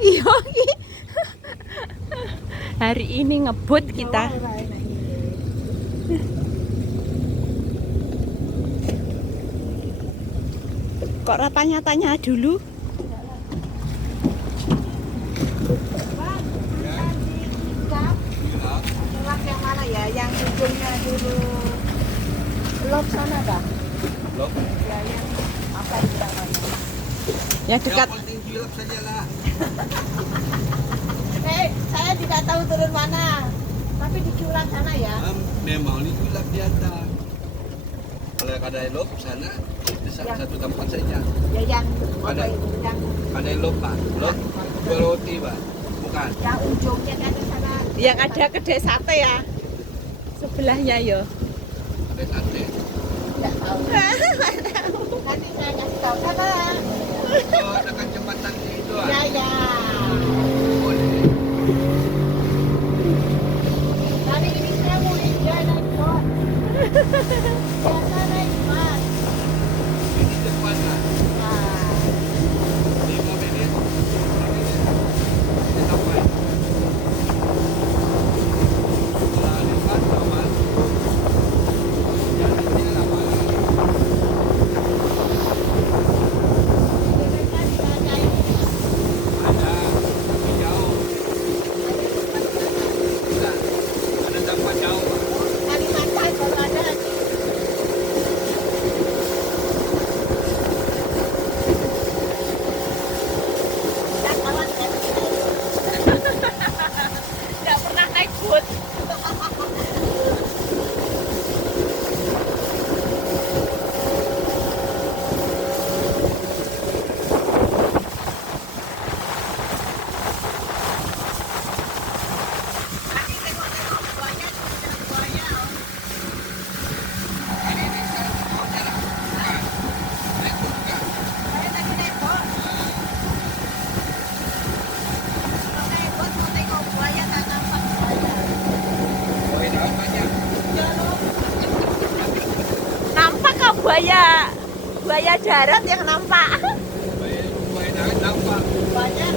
Iya iki. Hari ini ngebut kita. Kok tanya-tanya dulu? Yang mana ya? Yang ujungnya dulu. Lop sana dah. Lop. Ya yang apa itu namanya? Yang dekat. Yang penting cilap sajalah. Saya tidak tahu turun mana. Tapi di Culang sana ya. Memang ini cilap di atas. Kalau ada lop sana di satu tempat saja. Ya yang Ada. apa itu? Yang Ada lop pak, lop jual roti pak, bukan? yang ujungnya kan di sana. Yang ada kedai sate ya. Sebelahnya yo. Ada sate. Tidak tahu. Nanti saya kasih tahu sana. Oh, dekat jembatan itu ah. Ya ya. Boleh. Tadi ini saya mau enjoy naik boat. Biasa naik mas. Ini depan lah. Nah, 5 menit. 5 menit. Ini sampai. Kalau depan lama. Jalannya lama. mereka tidak ada ini. Ada, tapi jauh. Tidak. Ada tempat jauh. Kalimantan baru ada. Dan kawan saya Nggak pernah naik boot. tadi tengok-tengok buaya, buaya. Saya tadi naik boat. Kalau naik boat mau tengok buaya tak nampak buaya. Oh, ini apanya? Nampak kok buaya. Buaya darat yang nampak. Baik nampak. Banyak.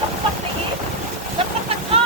Cepet nih. Cepet teko.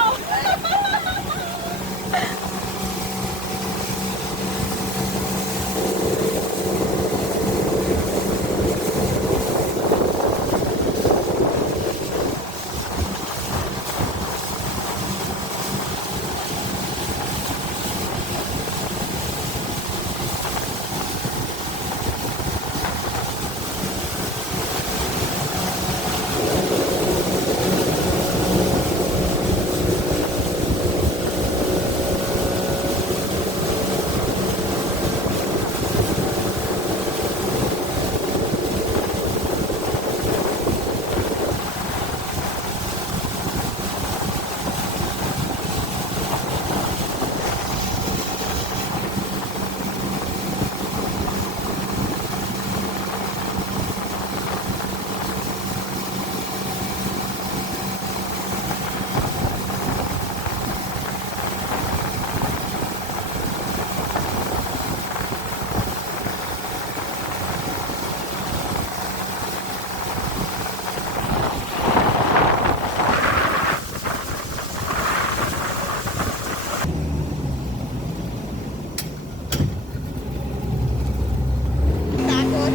Takut.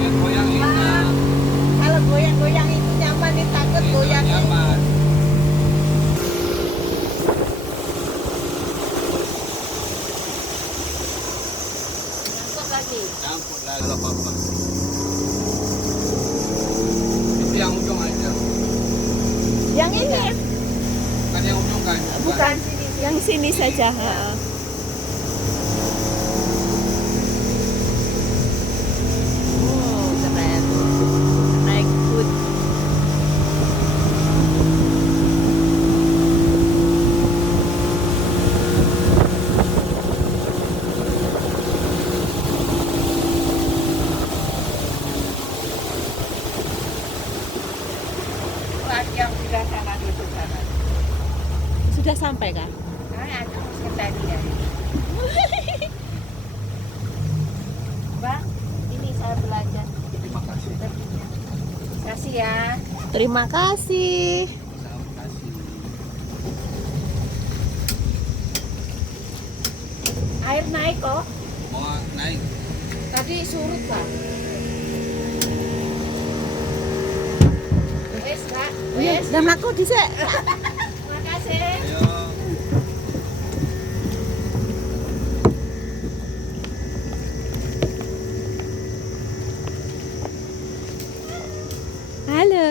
Yang goyang ini. Kalau goyang-goyang itu nyaman nih, takut goyang. Nyaman. Ngangkut lagi. Campur lah kalau apa-apa. Itu yang ujung aja. Yang ini Kan yang ujung kan? bukan yang sini saja. Ha. Oh. sampai kah? Aku pesan tadi ya. Bang, ini saya belajar. Terima kasih. Kasih ya. Terima kasih. Terima kasih. Air naik kok. Mau naik? Tadi surut Pak. Wes Pak, wes. Udah mlaku dhisik. Makasih. Ayo. Halo.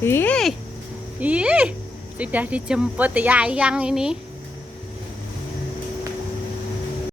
Ih, sudah dijemput Yayang ini.